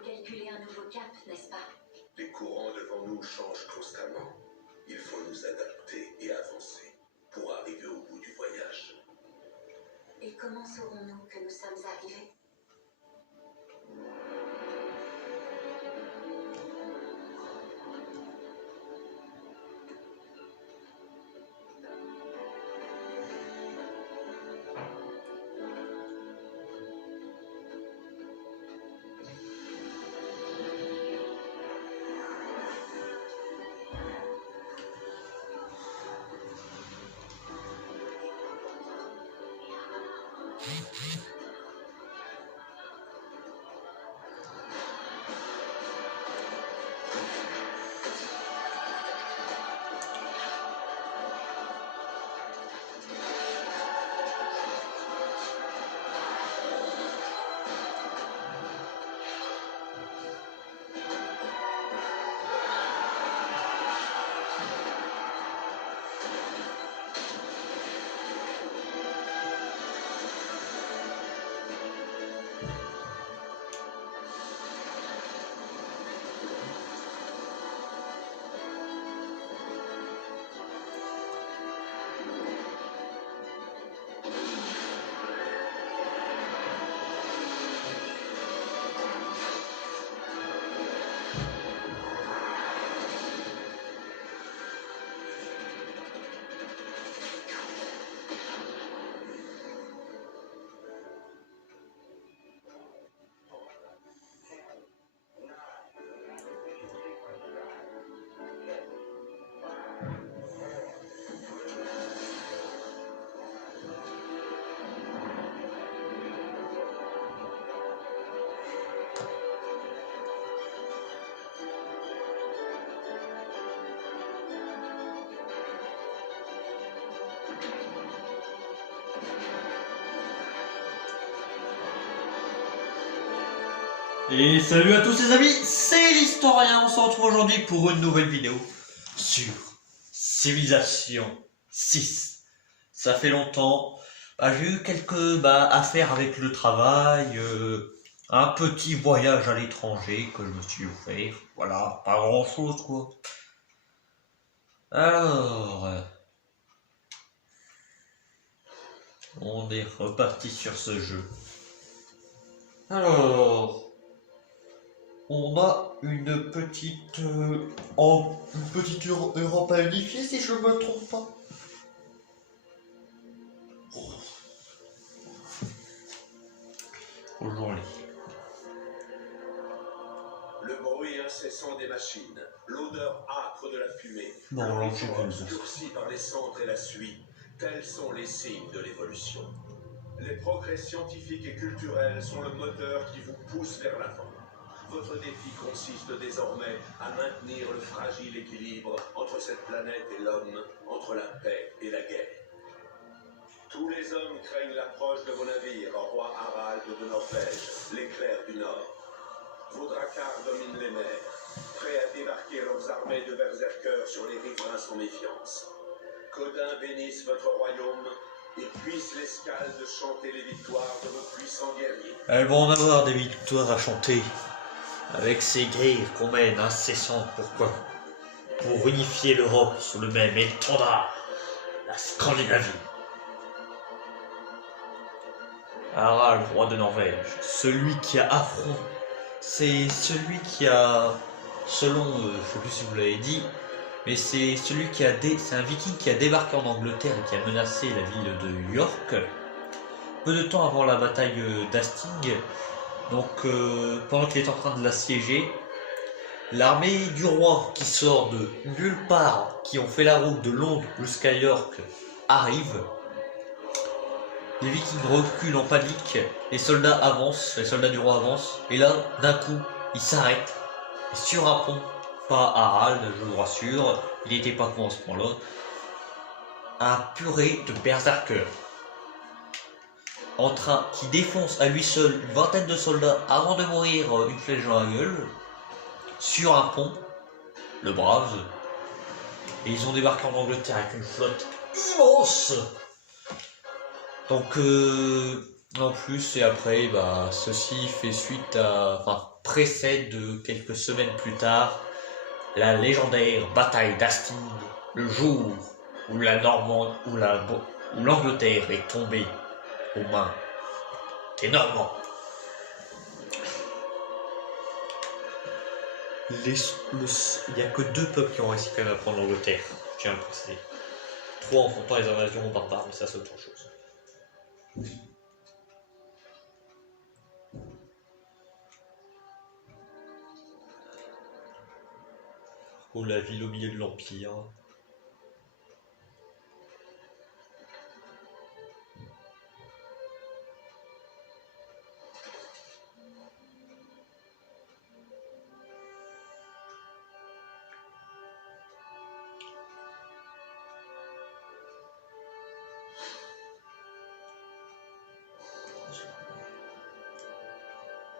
faut calculer un nouveau cap, n'est-ce pas? Les courants devant nous changent constamment. Il faut nous adapter et avancer pour arriver au bout du voyage. Et comment saurons-nous que nous sommes arrivés? Et salut à tous les amis, c'est l'Historien, on se retrouve aujourd'hui pour une nouvelle vidéo sur Civilization 6. Ça fait longtemps, j'ai eu quelques affaires avec le travail, un petit voyage à l'étranger que je me suis offert, voilà, pas grand chose quoi. Alors, on est reparti sur ce jeu. Alors... on a une petite Europe à unifier si je ne me trompe pas. Aujourd'hui. Le bruit incessant des machines, l'odeur âpre de la fumée, Non, l'horizon obscurci par les cendres et la suie, tels sont les signes de l'évolution. Les progrès scientifiques et culturels sont le moteur qui vous pousse vers l'avant. Votre défi consiste désormais à maintenir le fragile équilibre entre cette planète et l'homme, entre la paix et la guerre. Tous les hommes craignent l'approche de vos navires, roi Harald de Norvège, l'éclair du Nord. Vos dracars dominent les mers, prêts à débarquer leurs armées de berserkers sur les riverains sans méfiance. qu'Odin bénisse votre royaume et puisse l'escalde chanter les victoires de vos puissants guerriers. Elles vont en avoir des victoires à chanter. Avec ces guerres qu'on mène incessantes, pourquoi? Pour unifier l'Europe sous le même étendard, la Scandinavie. Harald, roi de Norvège, celui qui a affronté, c'est celui qui a, selon, je sais plus si vous l'avez dit, mais c'est celui qui a, c'est un viking qui a débarqué en Angleterre et qui a menacé la ville de York, peu de temps avant la bataille d'Hastings. Donc pendant qu'il est en train de l'assiéger, l'armée du roi qui sort de nulle part, qui ont fait la route de Londres jusqu'à York, arrive. Les vikings reculent en panique, les soldats avancent, les soldats du roi avancent, et là, d'un coup, ils s'arrêtent. Et sur un pont, pas Harald, je vous rassure, il n'était pas con à ce point-là, un purée de berserkers. Qui défonce à lui seul une vingtaine de soldats avant de mourir une flèche dans la gueule, sur un pont, le Braves, et ils ont débarqué en Angleterre avec une flotte immense. Donc en plus et après, ceci fait suite à, enfin, précède quelques semaines plus tard la légendaire bataille d'Hastings, le jour où où l'Angleterre est tombée aux mains des Normands. Il n'y a que 2 peuples qui ont réussi quand même à prendre l'Angleterre, je tiens à le préciser. 3 en affrontant les invasions barbares, mais ça c'est autre chose. Oh, la ville au milieu de l'Empire.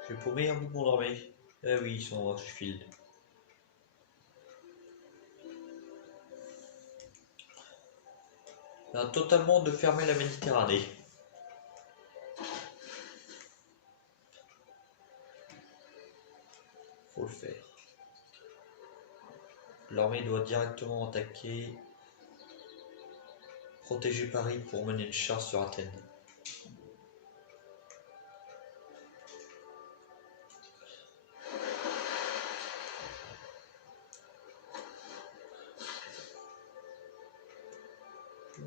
J'ai paumé un bout de mon dormir. Ah oui, ils sont à Sheffield. On a totalement de fermer la Méditerranée. Faut le faire. L'armée doit directement attaquer, protéger Paris pour mener une chasse sur Athènes.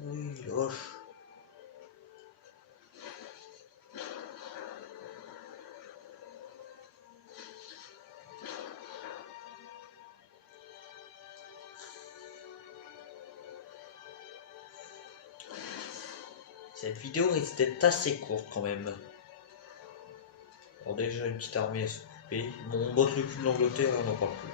Oui, loche. Cette vidéo risque d'être assez courte quand même. Alors déjà une petite armée à s'occuper. Bon, on botte le cul de l'Angleterre, on n'en parle plus.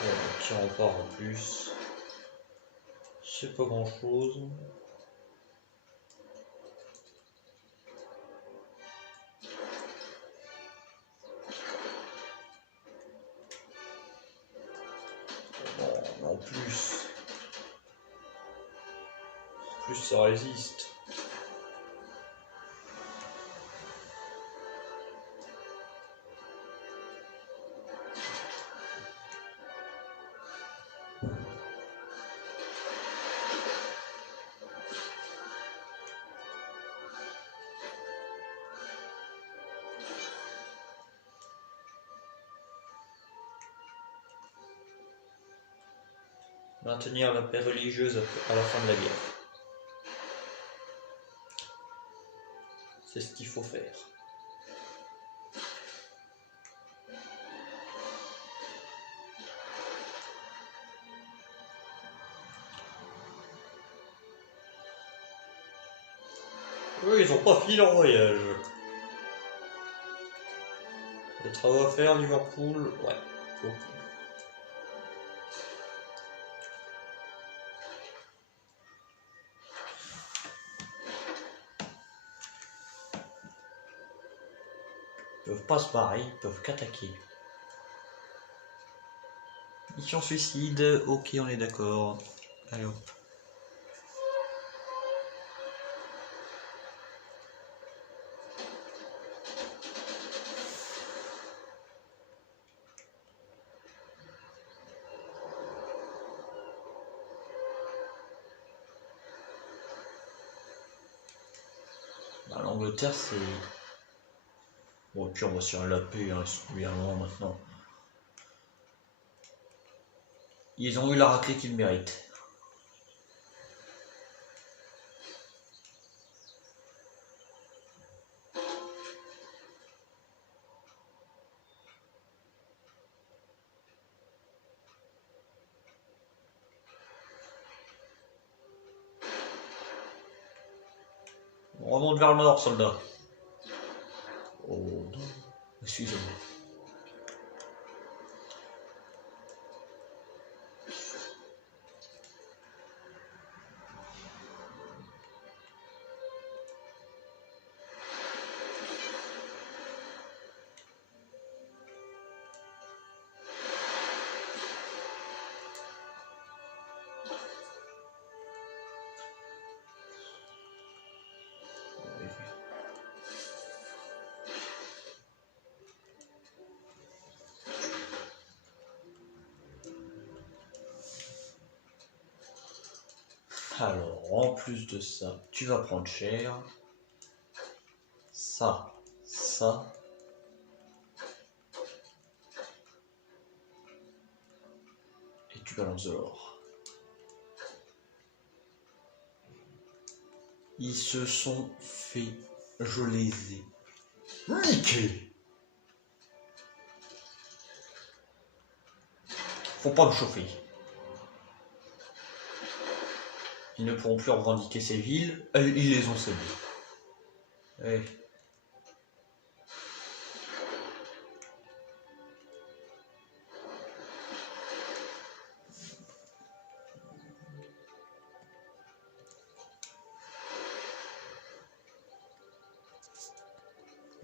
Bon, on tire encore en plus. C'est pas grand chose. En plus ça résiste. Maintenir la paix religieuse à la fin de la guerre. C'est ce qu'il faut faire. Eux, ils ont pas fini leur voyage. Les travaux à faire, Liverpool, ouais. Faut. Ils peuvent pas se barrer, ils peuvent qu'attaquer. Mission suicide, ok, on est d'accord. Allez hop. Bah, l'Angleterre, c'est... Bon, et puis on va sur la paix, hein, ils sont bien loin maintenant. Ils ont eu la raclée qu'ils méritent. On remonte vers le nord, soldat. Oh non, excusez-moi. Alors, en plus de ça, tu vas prendre cher. Ça. Et tu balances de l'or. Ils se sont fait, je les ai niqués. Faut pas me chauffer. Ils ne pourront plus revendiquer ces villes. Ils les ont cédées. Ouais.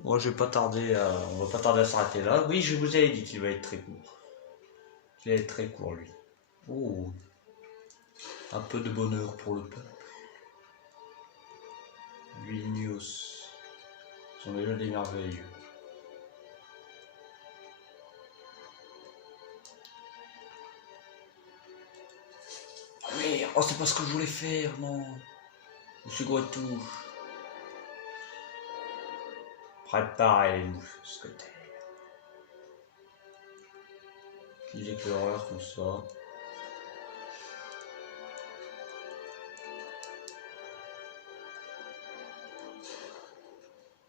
Moi, je vais pas tarder à... On va pas tarder à s'arrêter là. Oui, je vous avais dit qu'il va être très court. Il va être très court, lui. Oh. Un peu de bonheur pour le peuple. Vilnius. Ce sont déjà des merveilleux. Mais, oh, c'est pas ce que je voulais faire, non. Monsieur Guatou. Préparez les mousquetaires. Les éclaireurs comme ça.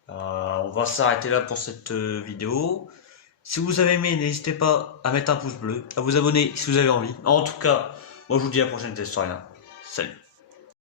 On va s'arrêter là pour cette vidéo. Si vous avez aimé, n'hésitez pas à mettre un pouce bleu, à vous abonner si vous avez envie. En tout cas, moi je vous dis à la prochaine, c'était Historien. Salut.